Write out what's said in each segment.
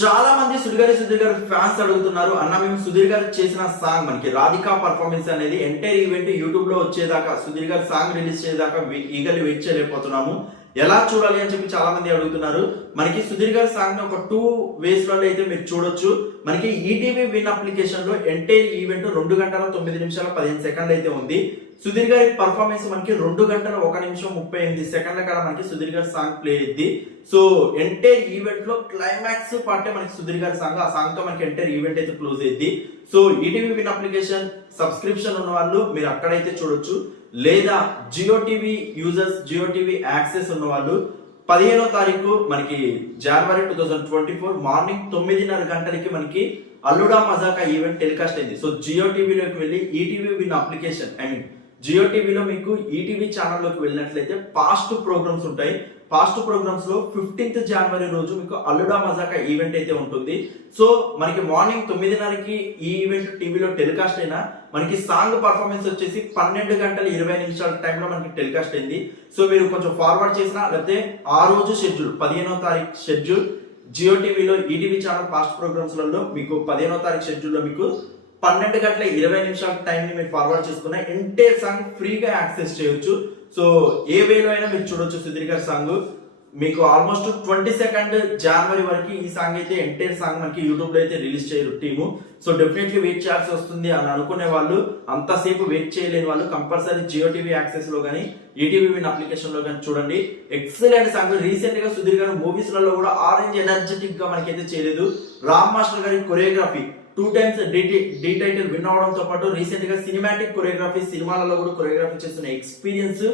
చాలా మంది సుధీర్ గారు ఫ్యాన్స్ అడుగుతున్నారు అన్న మేము సుధీర్ గారు చేసిన సాంగ్ మనకి రాధికా పర్ఫార్మెన్స్ అనేది ఎంటైర్ ఈవెంట్ యూట్యూబ్ లో వచ్చేదాకా సుధీర్ గారు సాంగ్ రిలీజ్ చేసేదాకా ఈగర్లీ వెయిట్ చేయలేకపోతున్నాము ఎలా చూడాలి అని చెప్పి చాలా మంది అడుగుతున్నారు. మనకి సుధీర్ గారి సాంగ్ ఒక 2 వేస్ లో అయితే మీరు చూడొచ్చు. మనకి ఈటీవీ విన్ అప్లికేషన్ లో ఎంటైర్ ఈవెంట్ 2 గంటల 9 నిమిషాల 15 సెకండ్లు అయితే ఉంది. సుధీర్ గారి పర్ఫార్మెన్స్ మనకి 2 గంటల 1 నిమిషం 38 సెకండ్ల కాడ మనకి సుధీర్ గారి సాంగ్ ప్లే అయ్యింది. సో ఎంటైర్ ఈవెంట్ లో క్లైమాక్స్ పార్టే మనకి సుధీర్ గారి సాంగ్, ఆ సాంగ్ తో మనకి ఎంటైర్ ఈవెంట్ అయితే క్లోజ్ అయ్యింది. So ETV win application subscription ఉన్న వాళ్ళు మీరు అక్కడైతే చూడొచ్చు, లేదా Jio TV users Jio TV access ఉన్న వాళ్ళు 15వ తారీఖు మనకి జనవరి 2024 మార్నింగ్ 9:30 గంటలకి మనకి అల్లుడా మజాకా ఈవెంట్ టెలికాస్ట్ అయింది. సో జియో టీవీలోకి వెళ్ళి ఈటీవీ విన్ అప్లికేషన్ జియో టీవీలో మీకు ఈటీవీ ఛానల్లోకి వెళ్ళినట్లయితే పాస్ట్ ప్రోగ్రామ్స్ ఉంటాయి. పాస్ట్ ప్రోగ్రామ్స్ లో 15th జనవరి రోజు మీకు అల్లుడా మజాకా ఈవెంట్ అయితే ఉంటుంది. సో మనకి మార్నింగ్ 9:30కి ఈ ఈవెంట్ టీవీలో టెలికాస్ట్ అయినా మనకి సాంగ్ పర్ఫార్మెన్స్ వచ్చేసి 12 గంటల 20 నిమిషాల టైంలో మనకి టెలికాస్ట్ అయింది. సో మీరు కొంచెం ఫార్వర్డ్ చేసినా లేకపోతే ఆ రోజు షెడ్యూల్ 15వ తారీఖు షెడ్యూల్ జియో టీవీలో ఈటీవీ ఛానల్ పాస్ట్ ప్రోగ్రామ్స్ లలో మీకు 15వ తారీఖు షెడ్యూల్లో మీకు 12 గంటల 20 నిమిషాల టైం ని మీరు ఫార్వర్డ్ చేసుకున్న ఎంటైర్ సాంగ్ ఫ్రీగా యాక్సెస్ చేయొచ్చు. సో ఏ వేలో అయినా మీరు చూడొచ్చు సుధీర్ గారి సాంగ్. మీకు ఆల్మోస్ట్ 22nd జనవరి వరకు ఈ సాంగ్ అయితే ఎంటైర్ సాంగ్ మనకి యూట్యూబ్ లో అయితే రిలీజ్ చేయరు టీము. సో డెఫినెట్లీ వెయిట్ చేయాల్సి వస్తుంది అని అనుకునే వాళ్ళు, అంతసేపు వెయిట్ చేయలేని వాళ్ళు కంపల్సరీ జియో టీవీ యాక్సెస్ లో కానీ ఈటీవీ విన్ అప్లికేషన్ లో కానీ చూడండి. Excellent song. రీసెంట్ గా సుధీర్ గారు మూవీస్ లలో కూడా ఆరెంజ్ ఎనర్జెటిక్ గా మనకైతే చేయలేదు. రామ్ మాస్టర్ గారి choreography 2 times the title win అవడంతో పాటు రీసెంట్ గా సినిమాటిక్ కొరియోగ్రఫీ సినిమాలలో కూడా కొరియోగ్రఫీ చేస్తున్న ఎక్స్పీరియన్స్,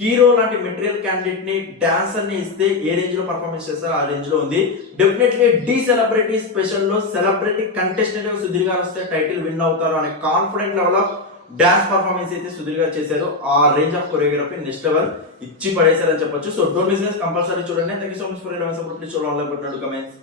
హీరో లాంటి మెటీరియల్ క్యాండిడేట్ ని డాన్సర్ ని ఇస్తే ఏ రేంజ్ లో పర్ఫార్మెన్స్ చేస్తారో ఆ రేంజ్ లో ఉంది. డెఫినెట్లీ డి సెలబ్రిటీ స్పెషల్ లో సెలబ్రిటీ కంటెస్టెంట్ గా సుధీర్ గారు వస్తే టైటిల్ విన్ అవుతారు అనే confident level of dance performance అయితే సుధీర్ గారు చేశారు. ఆ range of choreography next level ఇచ్చి పడేశారని చెప్పొచ్చు. సో డోంట్ మిస్ కంపల్సరీ చూడండి. Thank you so much for your support. Please show all like button, comments.